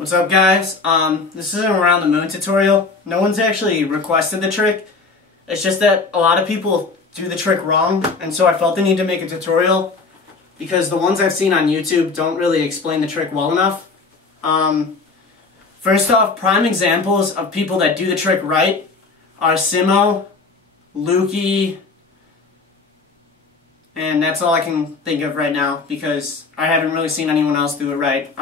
What's up, guys? This is an around the moon tutorial. No one's actually requested the trick. It's just that a lot of people do the trick wrong, and so I felt the need to make a tutorial because the ones I've seen on YouTube don't really explain the trick well enough. First off, prime examples of people that do the trick right are Simo, Lukey, and that's all I can think of right now because I haven't really seen anyone else do it right.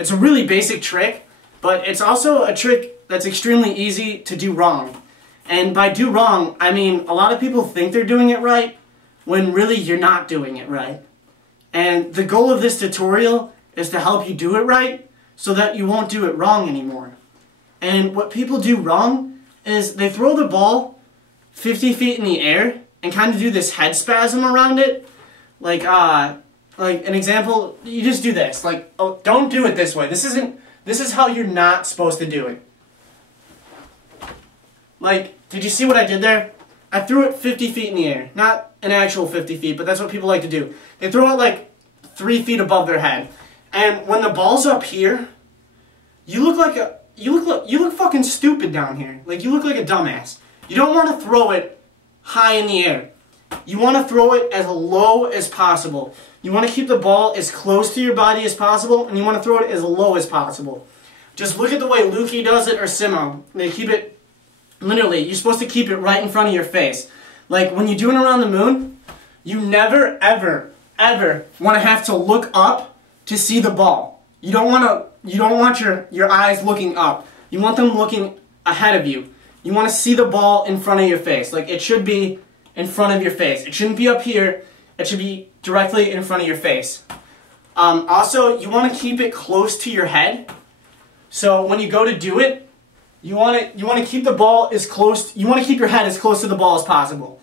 It's a really basic trick, but it's also a trick that's extremely easy to do wrong. And by do wrong, I mean a lot of people think they're doing it right when really you're not doing it right. And the goal of this tutorial is to help you do it right so that you won't do it wrong anymore. And what people do wrong is they throw the ball 50 feet in the air and kind of do this head spasm around it. Like an example, you just do this. Like, oh, don't do it this way. This is how you're not supposed to do it. Like, did you see what I did there? I threw it 50 feet in the air. Not an actual 50 feet, but that's what people like to do. They throw it like 3 feet above their head. And when the ball's up here, you look fucking stupid down here. Like, you look like a dumbass. You don't want to throw it high in the air. You want to throw it as low as possible. You want to keep the ball as close to your body as possible, and you want to throw it as low as possible. Just look at the way Lukey does it or Simo. They keep it, literally, you're supposed to keep it right in front of your face. Like, when you're doing around the moon, you never, ever, ever want to have to look up to see the ball. You don't want your eyes looking up. You want them looking ahead of you. You want to see the ball in front of your face. Like, it should be in front of your face. It shouldn't be up here. It should be directly in front of your face. Also, you want to keep it close to your head. So when you go to do it, you want to keep the ball as close. You want to keep your head as close to the ball as possible.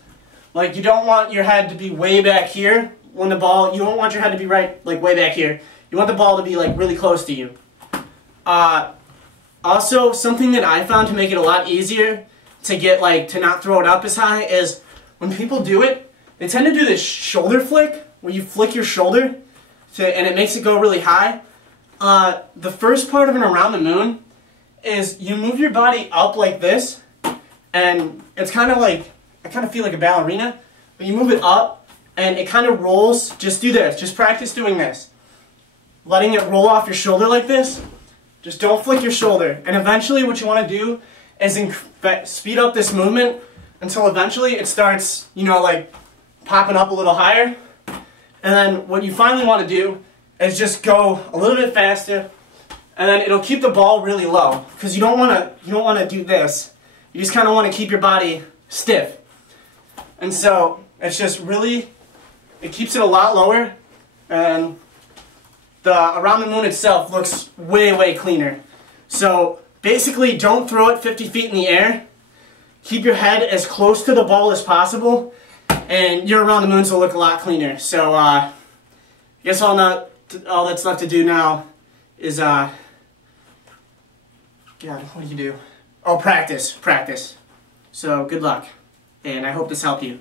Like, you don't want your head to be way back here when the ball. You don't want your head to be like way back here. You want the ball to be like really close to you. Also, something that I found to make it a lot easier to not throw it up as high is when people do it, they tend to do this shoulder flick, where you flick your shoulder, and it makes it go really high. The first part of an around the moon is you move your body up like this, and it's kind of like, I kind of feel like a ballerina, but you move it up, and it kind of rolls. Just do this. Just practice doing this. Letting it roll off your shoulder like this. Just don't flick your shoulder. And eventually what you want to do is speed up this movement until eventually it starts, like popping up a little higher. And then what you finally want to do is just go a little bit faster, and then it'll keep the ball really low because you don't want to do this. You just kind of want to keep your body stiff. And so it's just really, it keeps it a lot lower, and the around the moon itself looks way cleaner. So basically, don't throw it 50 feet in the air. Keep your head as close to the ball as possible, and your around the moons will look a lot cleaner. So I guess all that's left to do now is God, what do you do? Oh, practice. So good luck, and I hope this helped you.